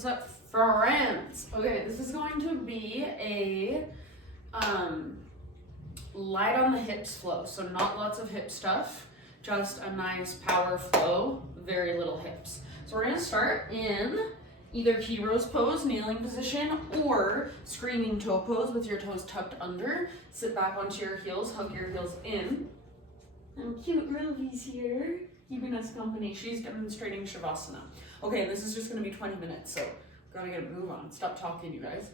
What's up, friends? Okay, this is going to be a light on the hips flow. So not lots of hip stuff, just a nice power flow, very little hips. So we're gonna start in either hero's pose, kneeling position, or screaming toe pose with your toes tucked under. Sit back onto your heels, hug your heels in. And cute Ruby's here, keeping us company. She's demonstrating Shavasana. Okay, this is just gonna be 20 minutes, so gotta get a move on. Stop talking, you guys.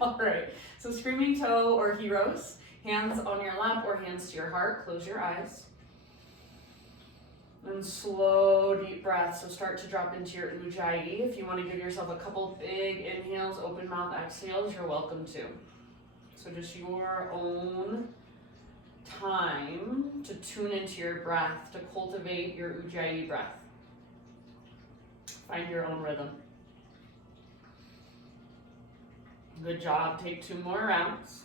All right, so screaming toe or heroes. Hands on your lap or hands to your heart. Close your eyes. And slow, deep breaths. So start to drop into your ujjayi. If you want to give yourself a couple big inhales, open mouth exhales, you're welcome to. So just your own time to tune into your breath, to cultivate your ujjayi breath. Find your own rhythm. Good job. Take 2 more rounds.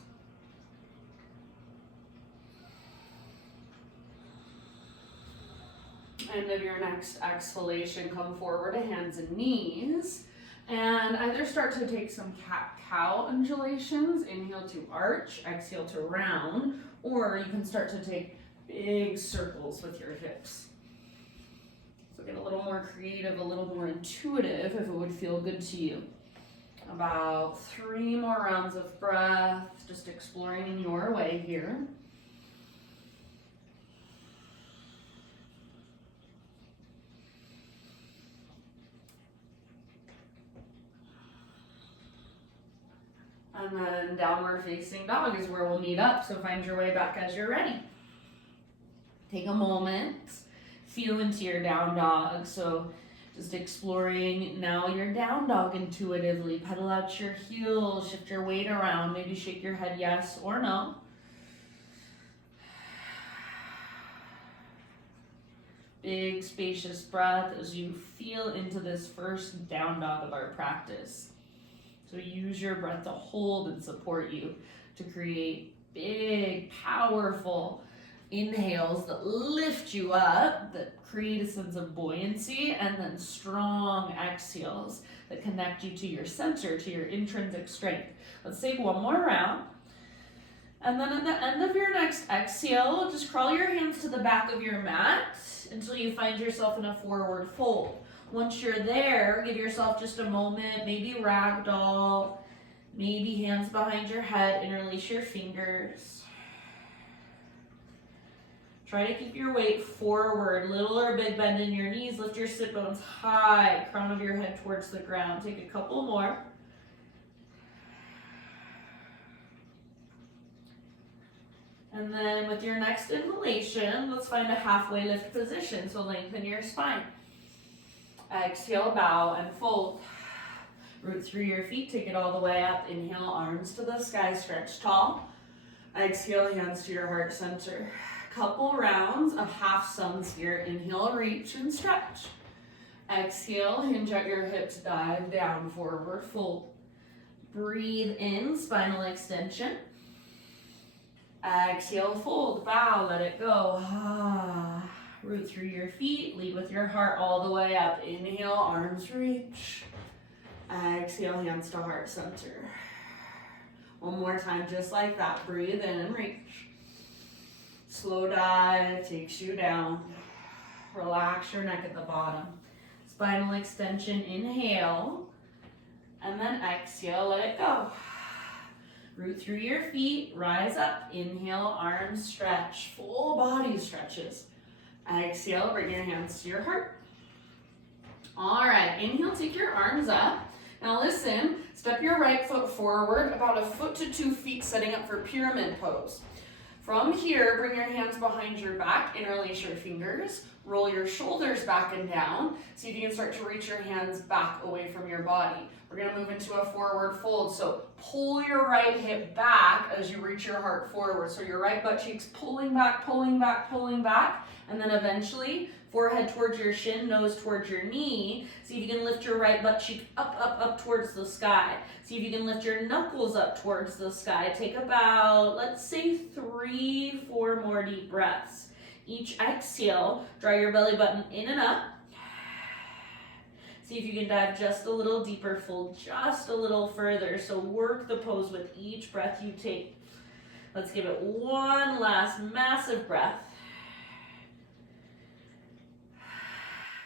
End of your next exhalation, come forward to hands and knees, and either start to take some cat-cow undulations. Inhale to arch, exhale to round, or you can start to take big circles with your hips. So get a little more creative, a little more intuitive if it would feel good to you. About 3 more rounds of breath, just exploring in your way here. And then downward facing dog is where we'll meet up, so find your way back as you're ready. Take a moment, feel into your down dog. So just exploring now your down dog intuitively. Pedal out your heels, shift your weight around, maybe shake your head yes or no. Big spacious breath as you feel into this first down dog of our practice. So use your breath to hold and support you to create big, powerful inhales that lift you up, that create a sense of buoyancy, and then strong exhales that connect you to your center, to your intrinsic strength. Let's take 1 more round. And then at the end of your next exhale, just crawl your hands to the back of your mat until you find yourself in a forward fold. Once you're there, give yourself just a moment, maybe ragdoll, maybe hands behind your head, interlace your fingers. Try to keep your weight forward, little or big bend in your knees, lift your sit bones high, crown of your head towards the ground. Take a couple more. And then with your next inhalation, let's find a halfway lift position, so lengthen your spine. Exhale, bow and fold. Root through your feet, take it all the way up. Inhale, arms to the sky, stretch tall. Exhale, hands to your heart center. Couple rounds of half suns here. Inhale, reach and stretch. Exhale, hinge at your hips, dive down, forward fold. Breathe in, spinal extension. Exhale, fold, bow, let it go. Root through your feet, lead with your heart all the way up. Inhale, arms reach. Exhale, hands to heart center. 1 more time, just like that. Breathe in and reach. Slow dive takes you down. Relax your neck at the bottom. Spinal extension, inhale. And then exhale, let it go. Root through your feet, rise up. Inhale, arms stretch. Full body stretches. Exhale, bring your hands to your heart. All right, inhale, take your arms up. Now listen, step your right foot forward, about 1 foot to 2 feet, setting up for pyramid pose. From here, bring your hands behind your back, interlace your fingers, roll your shoulders back and down. See if you can start to reach your hands back away from your body. We're gonna move into a forward fold. So pull your right hip back as you reach your heart forward. So your right butt cheek's pulling back, pulling back, pulling back. And then eventually, forehead towards your shin, nose towards your knee. See if you can lift your right butt cheek up, up, up towards the sky. See if you can lift your knuckles up towards the sky. Take about, let's say 3, 4 more deep breaths. Each exhale, draw your belly button in and up. See if you can dive just a little deeper, fold just a little further. So work the pose with each breath you take. Let's give it one last massive breath.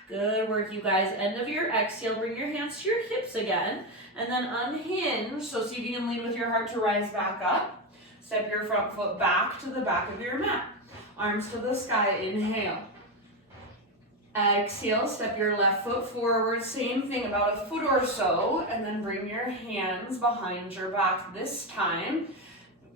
Good work, you guys. End of your exhale, bring your hands to your hips again, and then unhinge. So see if you can lean with your heart to rise back up. Step your front foot back to the back of your mat. Arms to the sky, inhale. Exhale, step your left foot forward. Same thing, about a foot or so, and then bring your hands behind your back. This time,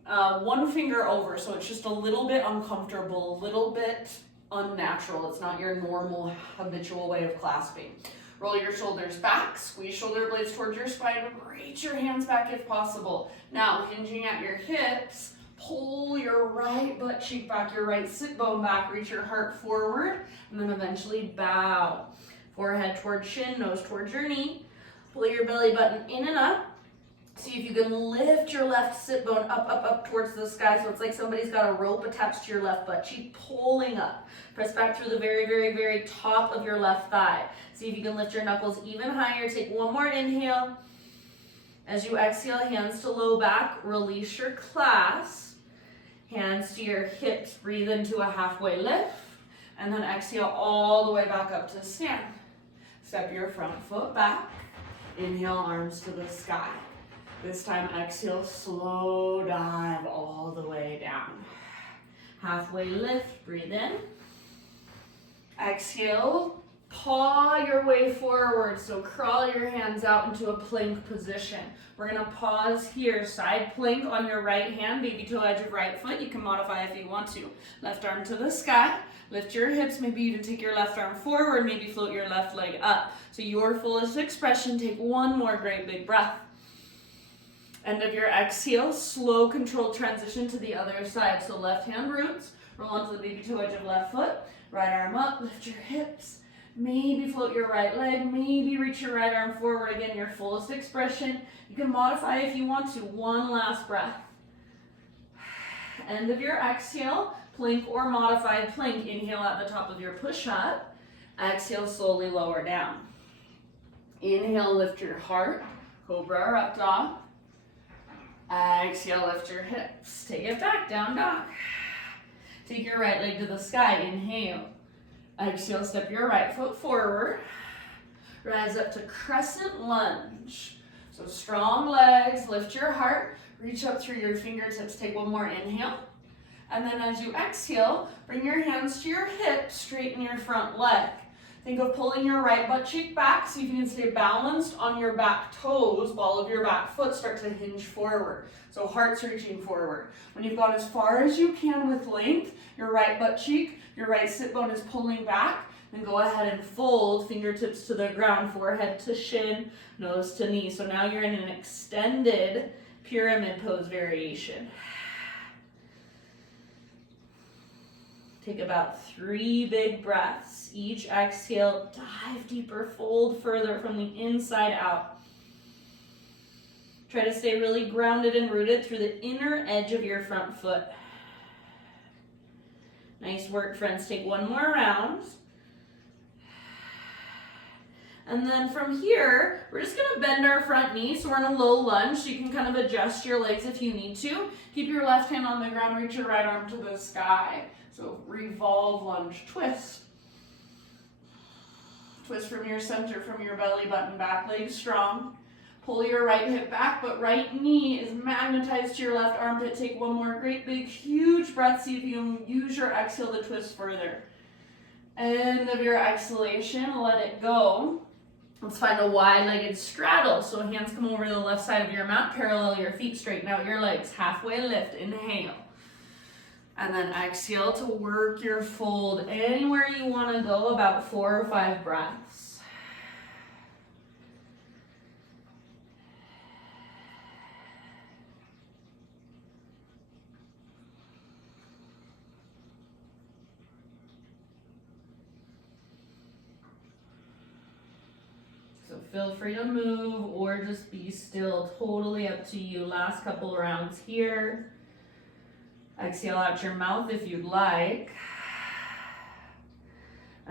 one finger over, so it's just a little bit uncomfortable, a little bit unnatural. It's not your normal habitual way of clasping. Roll your shoulders back, squeeze shoulder blades towards your spine, reach your hands back if possible. Now, hinging at your hips, pull your right butt cheek back, your right sit bone back, reach your heart forward, and then eventually bow. Forehead towards shin, nose towards your knee. Pull your belly button in and up. See if you can lift your left sit bone up, up, up towards the sky. So it's like somebody's got a rope attached to your left butt cheek, pulling up. Press back through the very, very, very top of your left thigh. See if you can lift your knuckles even higher. Take one more inhale. As you exhale, hands to low back, release your clasp. Hands to your hips, breathe into a halfway lift. And then exhale all the way back up to stand. Step your front foot back. Inhale, arms to the sky. This time, exhale, slow dive all the way down. Halfway lift, breathe in. Exhale, paw your way forward. So crawl your hands out into a plank position. We're gonna pause here, side plank on your right hand, baby toe edge of right foot. You can modify if you want to. Left arm to the sky. Lift your hips, maybe even take your left arm forward, maybe float your left leg up. So your fullest expression, take one more great big breath. End of your exhale, slow controlled transition to the other side. So left hand roots, roll onto the baby toe edge of left foot, right arm up, lift your hips, maybe float your right leg, maybe reach your right arm forward. Again, your fullest expression. You can modify if you want to. One last breath. End of your exhale, plank or modified plank. Inhale at the top of your push-up. Exhale, slowly lower down. Inhale, lift your heart, cobra or up dog. Exhale, lift your hips. Take it back, down dog. Take your right leg to the sky, inhale. Exhale, step your right foot forward. Rise up to crescent lunge. So strong legs, lift your heart, reach up through your fingertips, take one more inhale. And then as you exhale, bring your hands to your hips, straighten your front leg. Think of pulling your right butt cheek back, see if you can stay balanced on your back toes, ball of your back foot start to hinge forward. So heart's reaching forward. When you've gone as far as you can with length, your right butt cheek, your right sit bone is pulling back, then go ahead and fold, fingertips to the ground, forehead to shin, nose to knee. So now you're in an extended pyramid pose variation. Take about 3 big breaths. Each exhale, dive deeper, fold further from the inside out. Try to stay really grounded and rooted through the inner edge of your front foot. Nice work, friends. Take one more round. And then from here, we're just gonna bend our front knee, so we're in a low lunge, so you can kind of adjust your legs if you need to. Keep your left hand on the ground, reach your right arm to the sky. So revolve, lunge, twist. Twist from your center, from your belly button, back leg strong. Pull your right hip back, but right knee is magnetized to your left armpit. Take one more great big huge breath. See if you can use your exhale to twist further. End of your exhalation, let it go. Let's find a wide-legged straddle. So hands come over to the left side of your mat, parallel your feet, straighten out your legs. Halfway lift, inhale. And then exhale to work your fold anywhere you want to go, about 4 or 5 breaths. So feel free to move or just be still, totally up to you. Last couple rounds here. Exhale out your mouth if you'd like.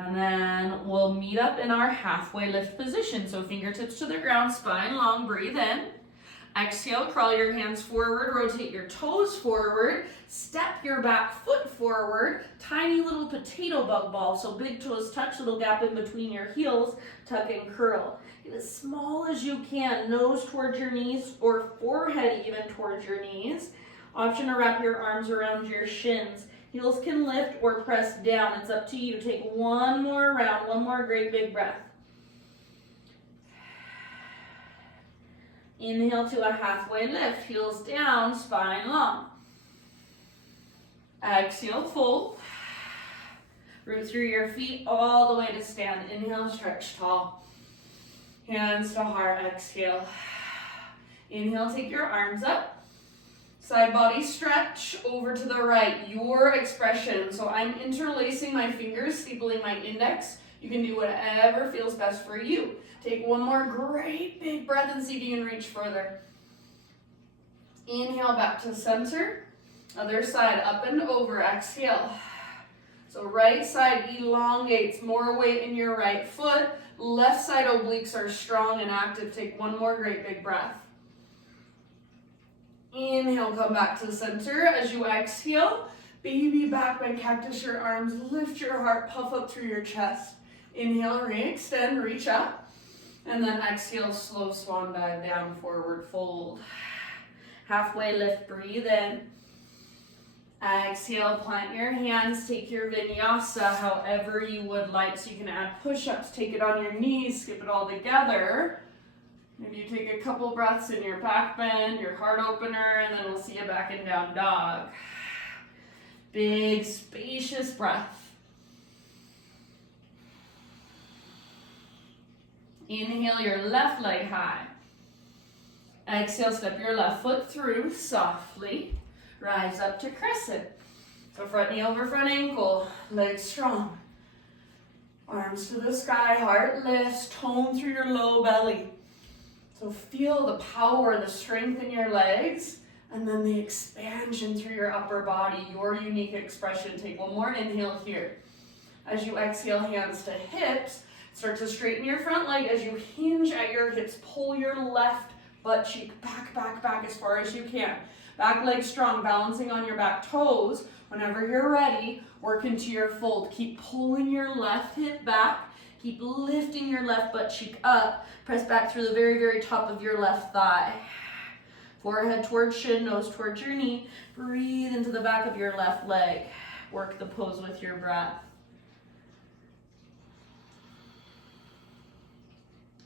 And then we'll meet up in our halfway lift position. So fingertips to the ground, spine long, breathe in. Exhale, crawl your hands forward, rotate your toes forward, step your back foot forward, tiny little potato bug ball. So big toes touch, little gap in between your heels, tuck and curl. Get as small as you can, nose towards your knees or forehead even towards your knees. Option to wrap your arms around your shins. Heels can lift or press down. It's up to you. Take one more round, one more great big breath. Inhale to a halfway lift. Heels down, spine long. Exhale, fold. Root through your feet all the way to stand. Inhale, stretch tall. Hands to heart, exhale. Inhale, take your arms up. Side body stretch over to the right, your expression. So I'm interlacing my fingers, steepling my index. You can do whatever feels best for you. Take one more great big breath and see if you can reach further. Inhale back to center. Other side, up and over, exhale. So right side elongates, more weight in your right foot. Left side obliques are strong and active. Take one more great big breath. Inhale, come back to the center. As you exhale, baby back bend, cactus your arms, lift your heart, puff up through your chest. Inhale, re-extend, reach up. And then exhale, slow swan dive down, forward fold. Halfway lift, breathe in. Exhale, plant your hands, take your vinyasa however you would like. So you can add push-ups, take it on your knees, skip it all together. Maybe you take a couple breaths in your back bend, your heart opener, and then we'll see you back in down dog. Big, spacious breath. Inhale your left leg high. Exhale, step your left foot through softly. Rise up to crescent. So front knee over front ankle, legs strong. Arms to the sky, heart lifts, tone through your low belly. So feel the power, the strength in your legs, and then the expansion through your upper body, your unique expression. Take one more inhale here. As you exhale, hands to hips, start to straighten your front leg. As you hinge at your hips, pull your left butt cheek back, back, back as far as you can. Back leg strong, balancing on your back toes. Whenever you're ready, work into your fold. Keep pulling your left hip back. Keep lifting your left butt cheek up. Press back through the very, very top of your left thigh. Forehead towards shin, nose towards your knee. Breathe into the back of your left leg. Work the pose with your breath.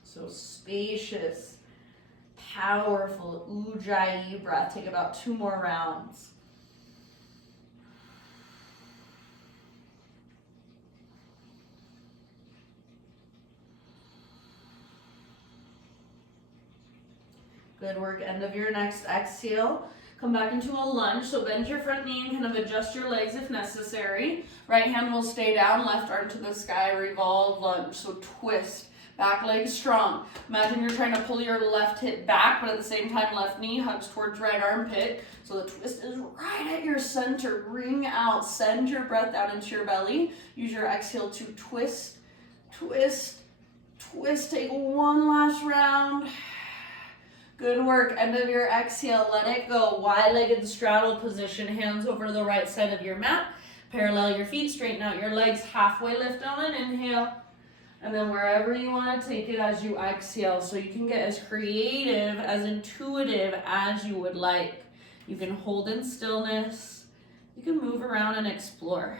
So spacious, powerful Ujjayi breath. Take about 2 more rounds. Good work. End of your next exhale. Come back into a lunge. So bend your front knee and kind of adjust your legs if necessary. Right hand will stay down, left arm to the sky, revolve, lunge. So twist. Back leg strong. Imagine you're trying to pull your left hip back, but at the same time, left knee hugs towards right armpit. So the twist is right at your center. Ring out. Send your breath out into your belly. Use your exhale to twist, twist, twist. Take one last round. Good work. End of your exhale. Let it go. Wide-legged straddle position. Hands over to the right side of your mat. Parallel your feet. Straighten out your legs. Halfway lift on an inhale. And then wherever you want to take it as you exhale. So you can get as creative, as intuitive as you would like. You can hold in stillness. You can move around and explore.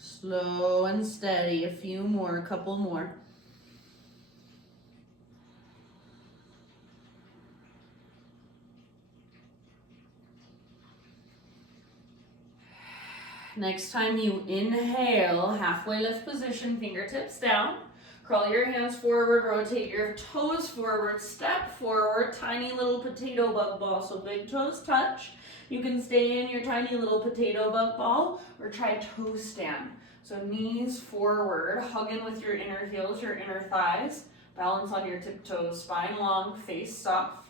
Slow and steady. A few more, a couple more. Next time you inhale, halfway lift position, fingertips down. Crawl your hands forward, rotate your toes forward, step forward, tiny little potato bug ball. So big toes touch. You can stay in your tiny little potato bug ball or try toe stand. So knees forward, hug in with your inner heels, your inner thighs. Balance on your tiptoes, spine long, face soft.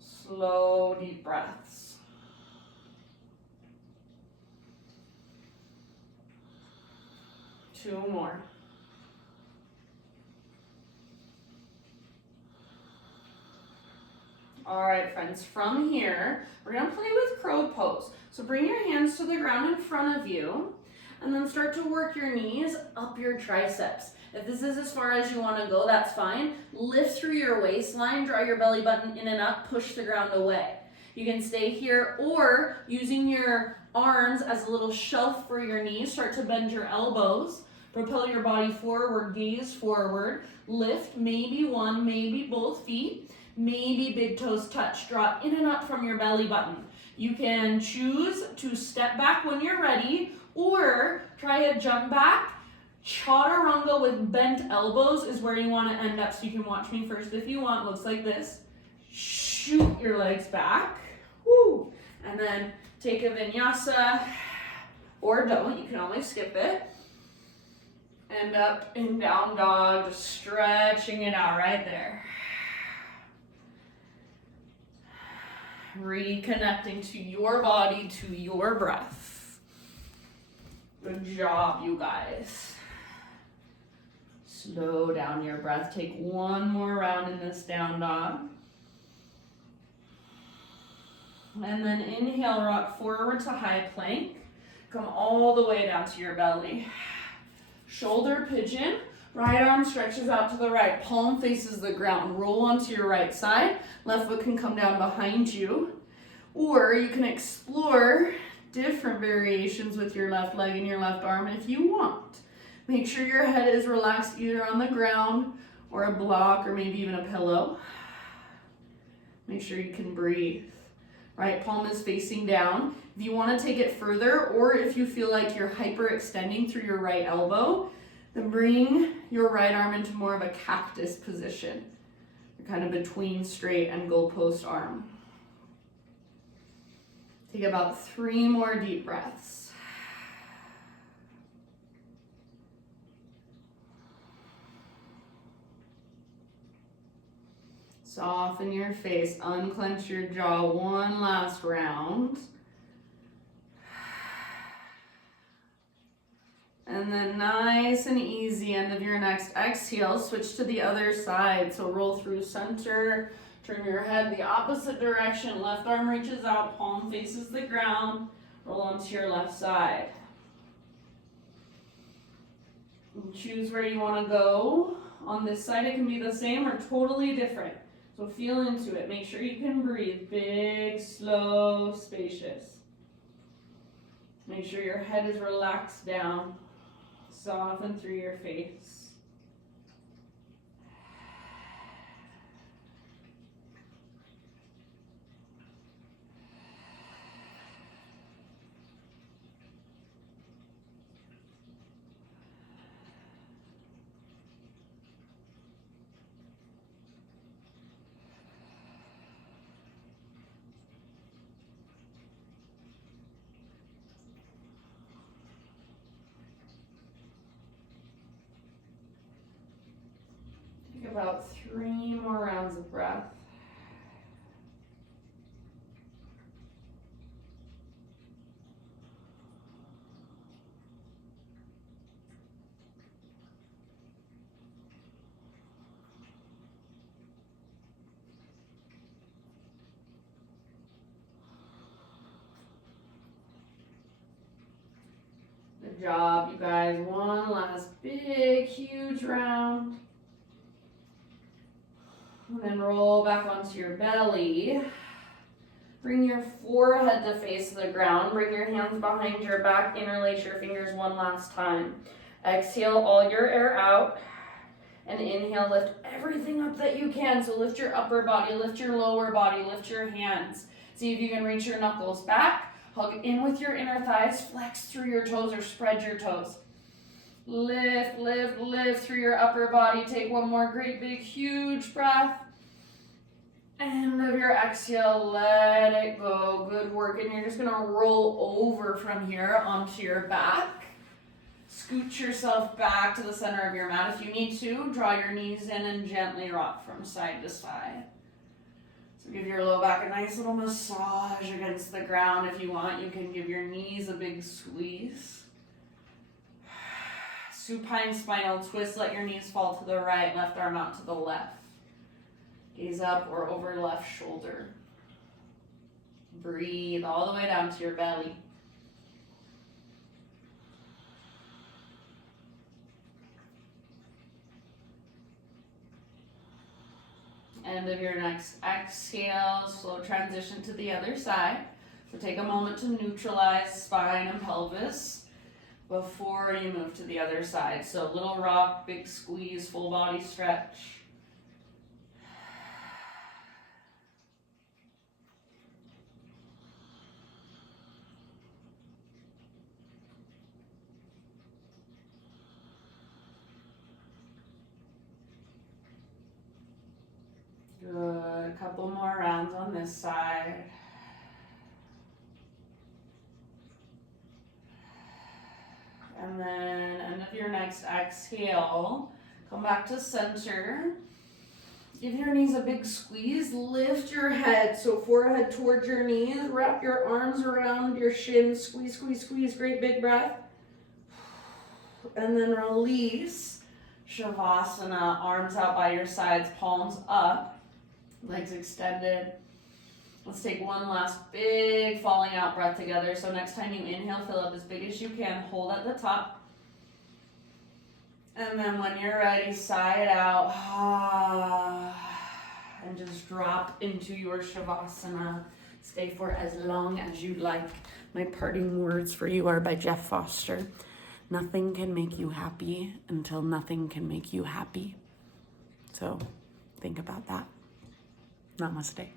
Slow, deep breaths. Two more. All right, friends, from here, we're gonna play with crow pose. So bring your hands to the ground in front of you, and then start to work your knees up your triceps. If this is as far as you wanna go, that's fine. Lift through your waistline, draw your belly button in and up, push the ground away. You can stay here, or using your arms as a little shelf for your knees, start to bend your elbows, propel your body forward, gaze forward, lift maybe one, maybe both feet, maybe big toes touch, draw in and up from your belly button. You can choose to step back when you're ready, or try a jump back. Chaturanga with bent elbows is where you want to end up, so you can watch me first if you want. Looks like this. Shoot your legs back. Woo. And then take a vinyasa, or don't, you can always skip it. End up in down dog, just stretching it out right there. Reconnecting to your body, to your breath. Good job, you guys. Slow down your breath. Take one more round in this down dog. And then inhale, rock forward to high plank. Come all the way down to your belly. Shoulder pigeon. Right arm stretches out to the right. Palm faces the ground. Roll onto your right side. Left foot can come down behind you. Or you can explore different variations with your left leg and your left arm if you want. Make sure your head is relaxed either on the ground or a block or maybe even a pillow. Make sure you can breathe. Right palm is facing down. If you want to take it further, or if you feel like you're hyperextending through your right elbow, then bring your right arm into more of a cactus position. You're kind of between straight and goalpost arm. Take about 3 more deep breaths. Soften your face, unclench your jaw. One last round. And then nice and easy, end of your next exhale, switch to the other side. So roll through center, turn your head the opposite direction. Left arm reaches out, palm faces the ground. Roll onto your left side. And choose where you want to go. On this side, it can be the same or totally different. So feel into it. Make sure you can breathe. Big, slow, spacious. Make sure your head is relaxed down. Soften through your face. About 3 more rounds of breath. Good job, you guys. One last big, huge round. And then roll back onto your belly. Bring your forehead to face the ground. Bring your hands behind your back. Interlace your fingers one last time. Exhale all your air out. And inhale, lift everything up that you can. So lift your upper body, lift your lower body, lift your hands. See if you can reach your knuckles back. Hug in with your inner thighs. Flex through your toes or spread your toes. Lift, lift, lift through your upper body. Take one more great big huge breath. End of your exhale, let it go. Good work. And you're just gonna roll over from here onto your back. Scoot yourself back to the center of your mat. If you need to, draw your knees in and gently rock from side to side. So give your low back a nice little massage against the ground. If you want, you can give your knees a big squeeze. Supine spinal twist, let your knees fall to the right, left arm out to the left. Gaze up or over left shoulder. Breathe all the way down to your belly. End of your next exhale, slow transition to the other side. So take a moment to neutralize spine and pelvis before you move to the other side. So little rock, big squeeze, full body stretch. Good, a couple more rounds on this side. And then end of your next exhale, come back to center. Give your knees a big squeeze, lift your head, so forehead towards your knees, wrap your arms around your shins, squeeze, squeeze, squeeze, great big breath. And then release, Shavasana, arms out by your sides, palms up. Legs extended. Let's take one last big falling out breath together. So next time you inhale, fill up as big as you can. Hold at the top. And then when you're ready, sigh it out. And just drop into your Shavasana. Stay for as long as you like. My parting words for you are by Jeff Foster. Nothing can make you happy until nothing can make you happy. So think about that. Namaste.